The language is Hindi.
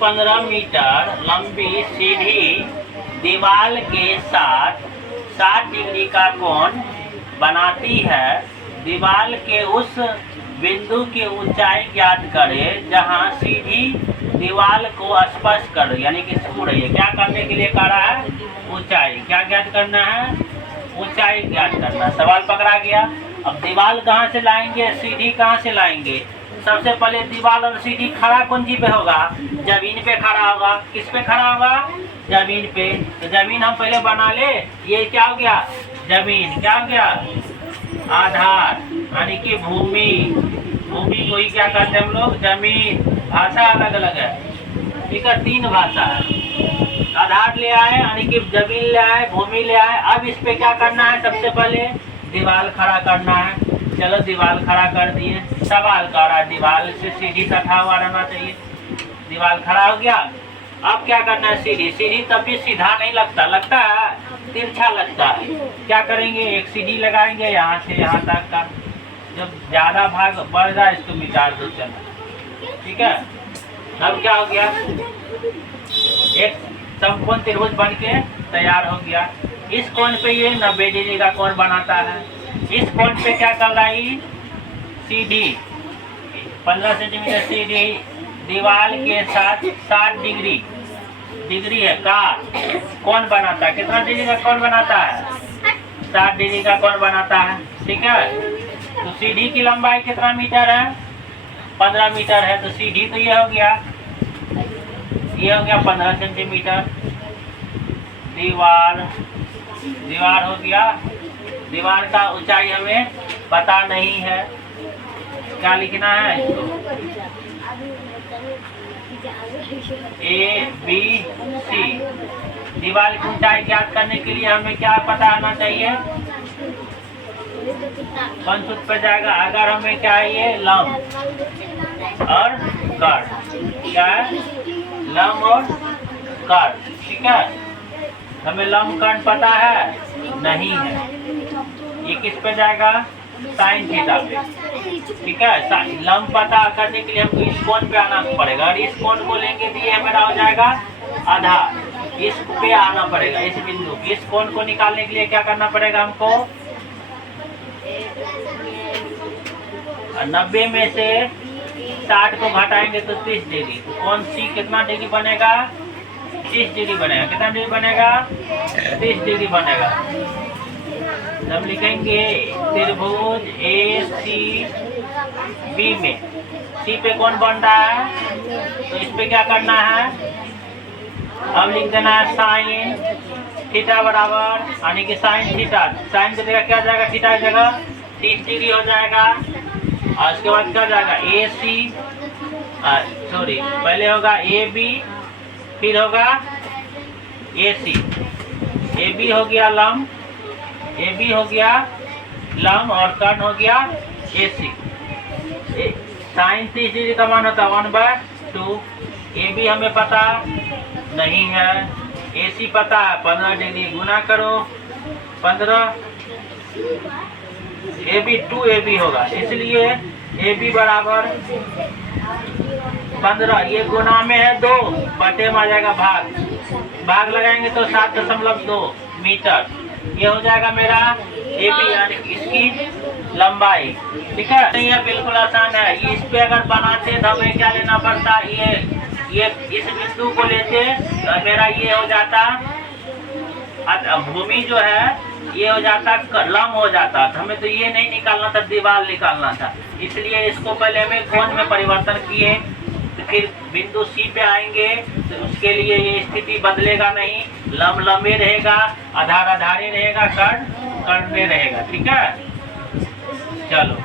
15 मीटर लंबी सीधी दीवार के साथ 60 डिग्री का कोण बनाती है। दीवार के उस बिंदु की ऊंचाई ज्ञात करें जहां सीधी दीवार को स्पर्श कर, यानी कि छू रही है। क्या करने के लिए कह रहा है? ऊंचाई। क्या ज्ञात करना है? ऊंचाई ज्ञात करना। सवाल पकड़ा गया। अब दीवार कहाँ से लाएंगे, सीधी कहाँ से लाएंगे? सबसे पहले दीवार और सीधी खड़ा कौन सी पे होगा? जमीन पे खड़ा होगा। किस पे खड़ा होगा? जमीन पे। तो जमीन हम पहले बना ले। ये क्या हो गया? जमीन। क्या हो गया? आधार, यानी कि भूमि। भूमि को ही क्या कहते हैं हम लोग? जमीन। भाषा अलग अलग है, ठीक है, 3 भाषा है। आधार ले आए, यानी कि जमीन ले आए, भूमि ले आए। अब इस पे क्या करना है? सबसे पहले दीवार खड़ा करना है। चलो दीवार खड़ा कर दिए। सवाल कर रहा है दीवार से सीधी सटा हुआ रहना चाहिए। दीवार खड़ा हो गया। अब क्या करना है? सीढ़ी। सीढ़ी तब भी सीधा नहीं लगता, लगता है तिरछा लगता है। क्या करेंगे? एक सीढ़ी लगाएंगे यहाँ से यहाँ तक का। जब ज्यादा भाग बढ़ जाए इसको मिटा दो। चलो ठीक है। अब क्या हो गया? एक समकोण त्रिभुज बन के तैयार हो गया। इस कोण पे ये 90 डिग्री का कोण बनाता है। इस कोण पे क्या कर रही? सीधी 15 सेंटीमीटर सीधी दीवार के साथ 60 डिग्री है का कोण बनाता है। कितना डिग्री का कोण बनाता है? 60 डिग्री का कोण बनाता है, ठीक है। तो सीढ़ी की लंबाई कितना मीटर है? 15 मीटर है। तो सीढ़ी तो ये हो गया 15 सेंटीमीटर। दीवार हो गया। दीवार का ऊंचाई हमें पता नहीं है। क्या लिखना है इसको? ABC। दीवार की ऊंचाई ज्ञात करने के लिए हमें क्या पता होना चाहिए? कौन सूत्र पर जाएगा? अगर हमें क्या है? ये लंब और कर्ण। क्या है? लंब और कर्ण, ठीक है। हमें लंब कर्ण पता है? नहीं है। ये किस पे जाएगा? साइन थीटा पे, ठीक है। लंब पता करने के लिए हमको इस कोण पे आना पड़ेगा। और इस कोण को लेंगे तो ये मेरा हो जाएगा आधार। इस पे आना पड़ेगा, इस बिंदु। इस कोण को निकालने के लिए क्या करना पड़ेगा हमको? 90 में से 60 को घटाएंगे तो 30 डिग्री। कौन सी कितना डिग्री बनेगा? 30 डिग्री बनेगा। कितना डिग्री बनेगा? 30 डिग्री बनेगा। हम लिखेंगे त्रिभुज ACB में सी पे कौन बन रहा है? तो इस पे क्या करना है? अब लिख देना है साइन थीटा बराबर, यानी कि साइन थीटा। साइन की जगह क्या जाएगा? थीटा की जगह 30 डिग्री हो जाएगा। और उसके बाद क्या जाएगा? पहले होगा AB, फिर होगा AC। AB हो गया लंब, AB हो गया लंब और कर्ण हो गया AC। साइन 30 डिग्री का मान होता है 1/2। AB हमें पता नहीं है, AC पता है 15 डिग्री। गुना करो 15, AB 2AB होगा, इसलिए AB बराबर 15। ये गुना में है 2, बटे में आ जाएगा भाग लगाएंगे तो 7.2 मीटर। ये हो जाएगा मेरा AB, यानी इसकी लंबाई, ठीक है। नहीं है, बिल्कुल आसान है। इस पे अगर बनाते तो हमें क्या लेना पड़ता? ये इस बिंदु को लेते तो मेरा ये हो जाता, भूमि जो है ये हो जाता, लंब हो जाता। तो हमें तो ये नहीं निकालना था, दीवार निकालना था। इसलिए इसको पहले हमें कोण में परिवर्तन किए। तो फिर बिंदु C पे आएंगे तो उसके लिए ये स्थिति बदलेगा नहीं। लंब लंबे रहेगा, आधार आधारी रहेगा, कर्ण कर्ण में रहेगा, ठीक है। चलो।